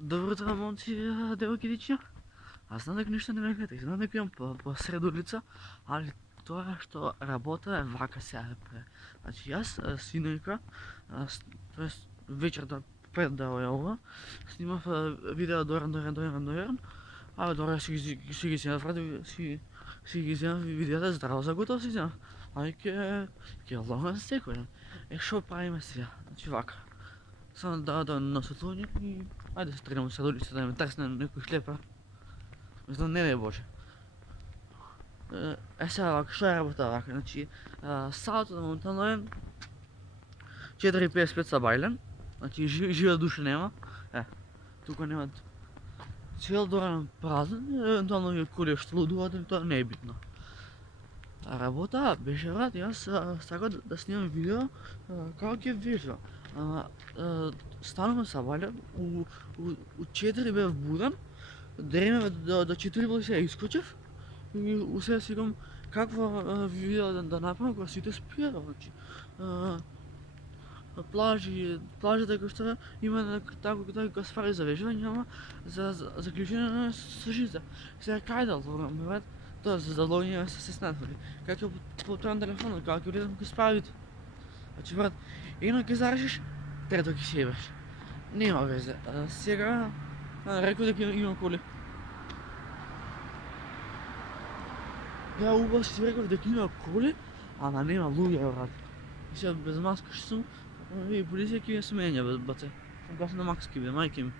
Добро утро, момци, девойки, дечиња. Аз знам дека ништо не ме гледате, знам дека имам по сред улица, али тоа што работа е вака сега е пре. Значи јас синојка, тоест вечерта пред да е ова, снимав видео дојарам, а добре си ги земав си ги земав видеата здраво за готово си земав. Али ќе логам секој ден. Шо правиме сега? Значи вака. Само да на осветлување и ајде се тргнеме сред улица да ме тресне некој шлепа. Мислам, не Боже. Сега вака, што е работа вака? Значи, сабота да моментално е 4:55 са бајлен, значи жива душа нема. Тука нема цел доран празен, евентуално и коли што лудуваат, тоа не е битно. Работа беше брат, јас сакав да снимам видео како ќе вежба. Ама станувам са бајлен, у 4 бев буден, дреме до 4 се искочев и сега си викам какво видео да направам кога сите спијат, значи плажата кој што има такви сфари за вежбање, ама за заклучување со жиза. Сега кај да логам брат? Тоа за логиње се снатвали. Како ќе потврдам телефонот, како ќе влезам кај справите. Значи брат, едно ќе зарешиш, трето ќе се ебеш. Нема везе. Сега рекол дека имам коли. Ја убаво си реков дека има коли, ама нема луѓе брат. И сега без маска што сум, и полиција ќе ме сменја баце. Кога на маска ќе биде, мајке ми.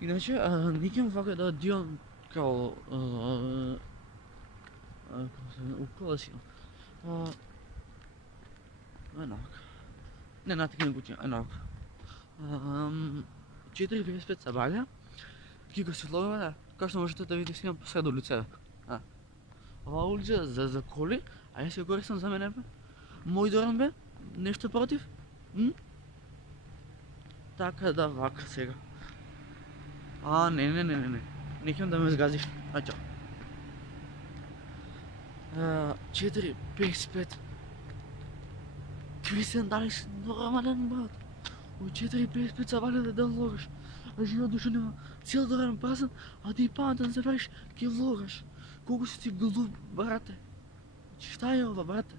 Иначе, никем вака да дивам као у кола си имам. Еднак. Не, натака не куќа, еднак. 4:55 са баља. Кико се логаме, како што можете да видите снимам посред улица. Ова улица за коли, а јас ја користам за мене бе. Мој доран бе, нешто против? Така да вака сега. Не. Не ќе да ме згазиш. Ајде. 4:55. Кристијан, дали си нормален брат? У 4:55 са валја да логаш. А жива душа нема. Цел доран празен, а ти паметен се правиш, ќе логаш. Колку си ти глуп, брате. Шта е ова, брате?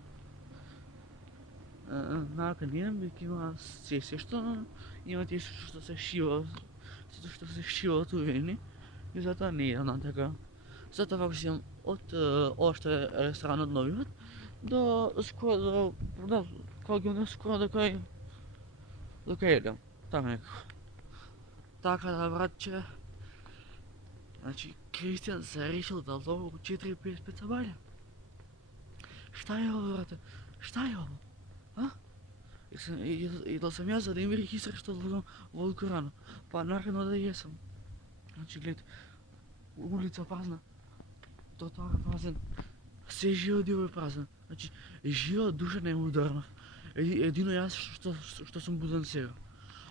Нака не бик има се што има тие што се шива, сето што се шива од увени и затоа не е така. Затоа вака си имам од оште ресторанот Новиот до скоро до кога ќе скоро до кај едам. Така некако. Така да братче. Значи Кристијан се решил да лова у 4:55 са баља. Шта е ова брате? Шта е ова? И да сам јас за да им регистар што логам во Корана. Па наредно да јесам. Значи глед, улица празна, тротоар празен, се жива дел е празен. Значи жива душа не му ударнав. Едино јас што сум буден сега.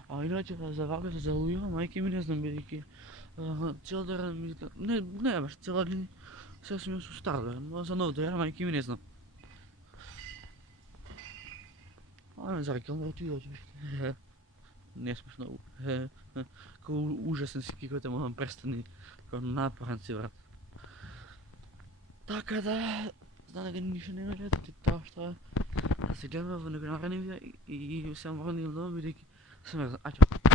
А иначе за вака за луѓе, мајке ми не знам бидејќи цел ден ми не баш цела ден сега сум со стар ден, но за нов ден мајке ми не знам. Ме зарекал да ти доđeš. Не смешно. Како ужасен си кикоте му престани, како напорен си брат. Така да, знам дека ништо не ме гледате, тоа што е. Да се гледаме во некој нареден видео и се морам да идам дома бидејќи се мерзам. Аќо.